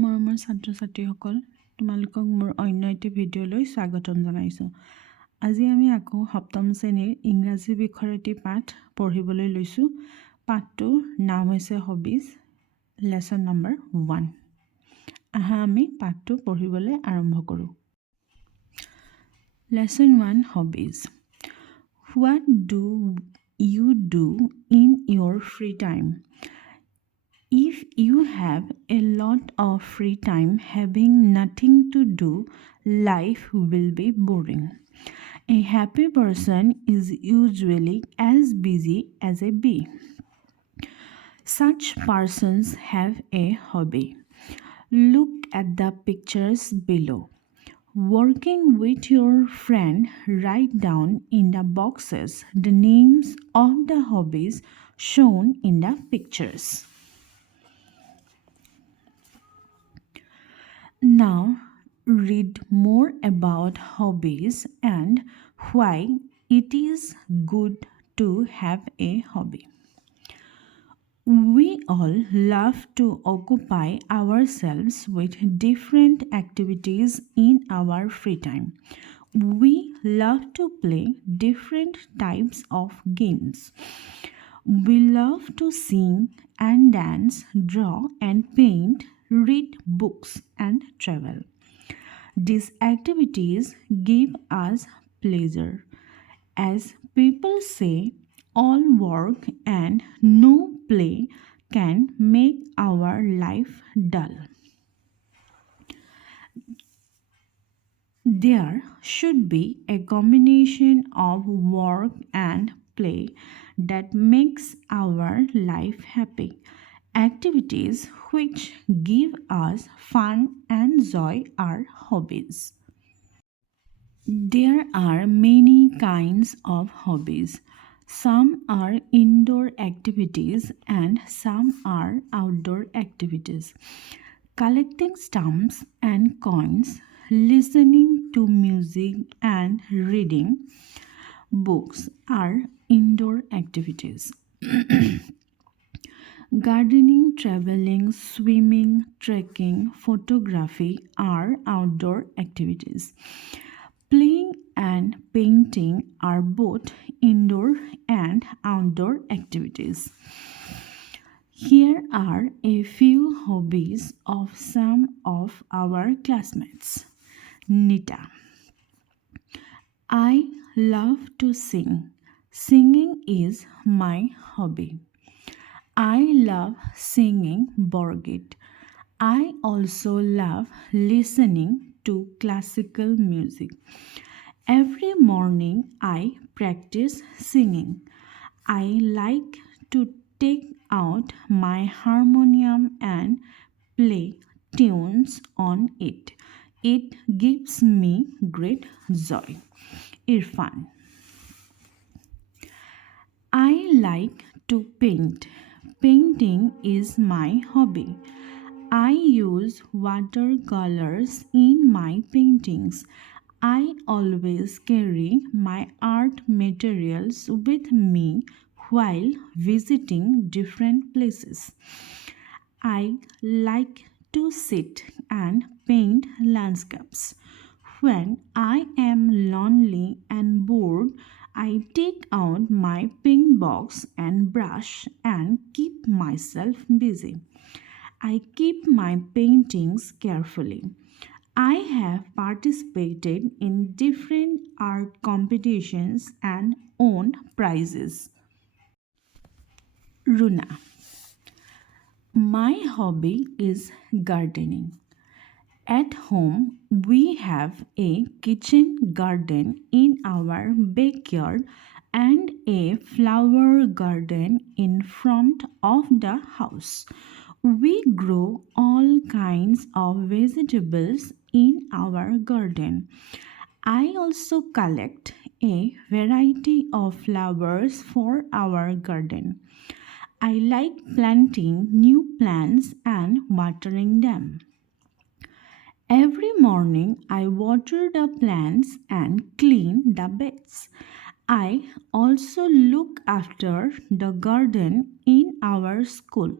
মৰমৰ ছাত্ৰ ছাত্ৰীসকল, তোমালোকক মোৰ অন্য এটি ভিডিঅ'লৈ স্বাগতম জনাইছোঁ। আজি আমি আকৌ সপ্তম শ্ৰেণীৰ ইংৰাজী বিষয়ৰ এটি পাঠ পঢ়িবলৈ লৈছোঁ। পাঠটোৰ নাম হৈছে হবিজ, লেচন নম্বৰ 1। আহা আমি পাঠটো পঢ়িবলৈ আৰম্ভ কৰোঁ। Lesson 1, hobbies. What do you do in your free time? If you have a lot of free time, having nothing to do, life will be boring. A happy person is usually as busy as a bee. Such persons have a hobby. Look at the pictures below. Working with your friend, write down in the boxes the names of the hobbies shown in the pictures. Now, read more about hobbies and why it is good to have a hobby. We all love to occupy ourselves with different activities in our free time. We love to play different types of games. We love to sing and dance, draw and paint, read books and travel. These activities give us pleasure. As people say, all work and no play can make our life dull. There should be a combination of work and play that makes our life happy. Activities which give us fun and joy are hobbies. There are many kinds of hobbies. Some are indoor activities and some are outdoor activities. Collecting stamps and coins, listening to music and reading books are indoor activities. Gardening, traveling, swimming, trekking, photography are outdoor activities. Playing and painting are both indoor and outdoor activities. Here are a few hobbies of some of our classmates. Nita: I love to sing. Singing is my hobby. I love singing Borgit. I also love listening to classical music. Every morning I practice singing. I like to take out my harmonium and play tunes on it. It gives me great joy. Irfan: I like to paint. Painting is my hobby. I use watercolors in my paintings. I always carry my art materials with me while visiting different places. I like to sit and paint landscapes. When I am lonely and bored, I take out my paint box and brush and keep myself busy. I keep my paintings carefully. I have participated in different art competitions and won prizes. Runa: My hobby is gardening. At home, we have a kitchen garden in our backyard and a flower garden in front of the house. We grow all kinds of vegetables in our garden. I also collect a variety of flowers for our garden. I like planting new plants and watering them. Every morning I water the plants and clean the beds. I also look after the garden in our school.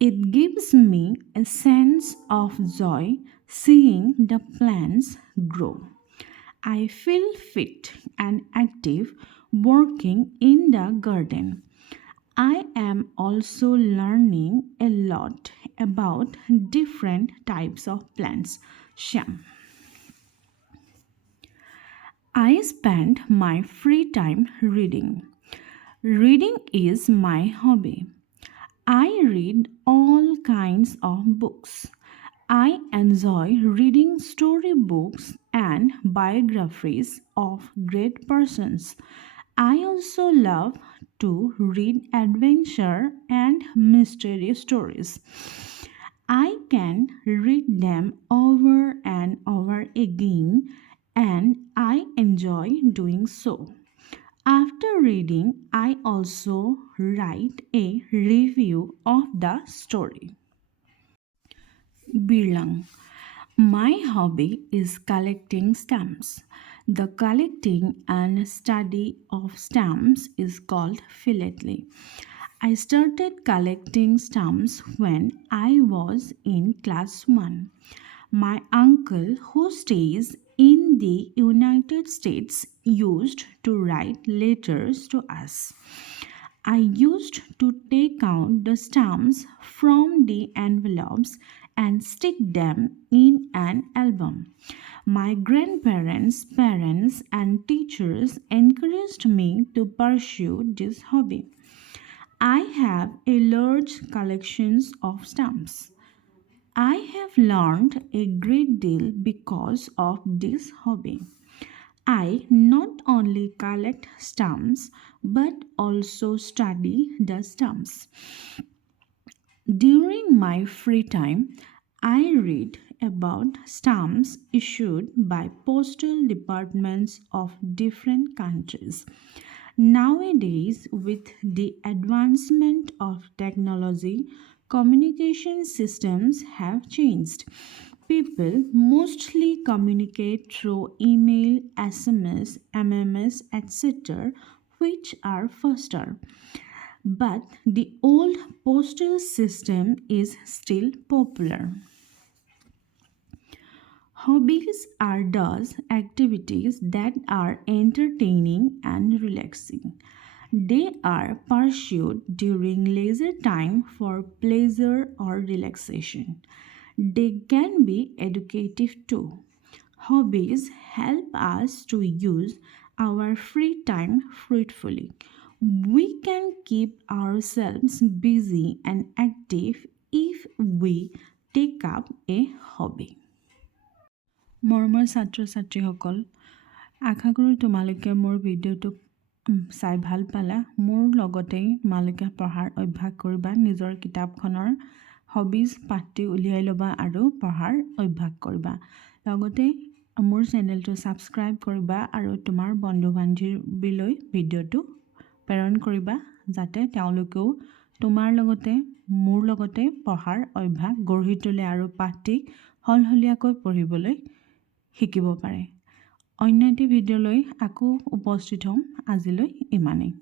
It gives me a sense of joy seeing the plants grow. I feel fit and active working in the garden. I am also learning a lot about different types of plants. Sham. I spend my free time reading. Reading is my hobby. I read all kinds of books. I enjoy reading storybooks and biographies of great persons. I also love to read adventure and mystery stories. I can read them over and over again, and I enjoy doing so. After reading, I also write a review of the story. Birlang. My hobby is collecting stamps. The collecting and study of stamps is called philately. I started collecting stamps when I was in class 1. My uncle, who stays in the United States, used to write letters to us. I used to take out the stamps from the envelopes and stick them in an album. My grandparents, parents, and teachers encouraged me to pursue this hobby. I have a large collection of stamps. I have learned a great deal because of this hobby. I not only collect stamps but also study the stamps. During my free time, I read about stamps issued by postal departments of different countries. Nowadays, with the advancement of technology, communication systems have changed. People mostly communicate through email, SMS, MMS, etc., which are faster. But the old postal system is still popular. Hobbies are those activities that are entertaining and relaxing. They are pursued during leisure time for pleasure or relaxation. They can be educative too. Hobbies help us to use our free time fruitfully. We can keep ourselves busy and active if we take up a hobby. মৰমৰ ছাত্ৰ ছাত্ৰীসকল, আশা কৰোঁ তোমালোকে মোৰ ভিডিঅ'টো চাই ভাল পালা। মোৰ লগতেই তোমালোকে পঢ়াৰ অভ্যাস কৰিবা, নিজৰ কিতাপখনৰ হবিজ পাঠটি উলিয়াই ল'বা আৰু পঢ়াৰ অভ্যাস কৰিবা। লগতে মোৰ চেনেলটো ছাবস্ক্ৰাইব কৰিবা আৰু তোমাৰ বন্ধু বান্ধৱীলৈ ভিডিঅ'টো প্ৰেৰণ কৰিবা, যাতে তেওঁলোকেও তোমাৰ লগতে মোৰ লগতে পঢ়াৰ অভ্যাস গঢ়ি তোলে আৰু পাঠটি সলসলীয়াকৈ পঢ়িবলৈ শিকিব পাৰে। অন্য এটি ভিডিঅ'লৈ আকৌ উপস্থিত হ'ম। আজিলৈ ইমানেই।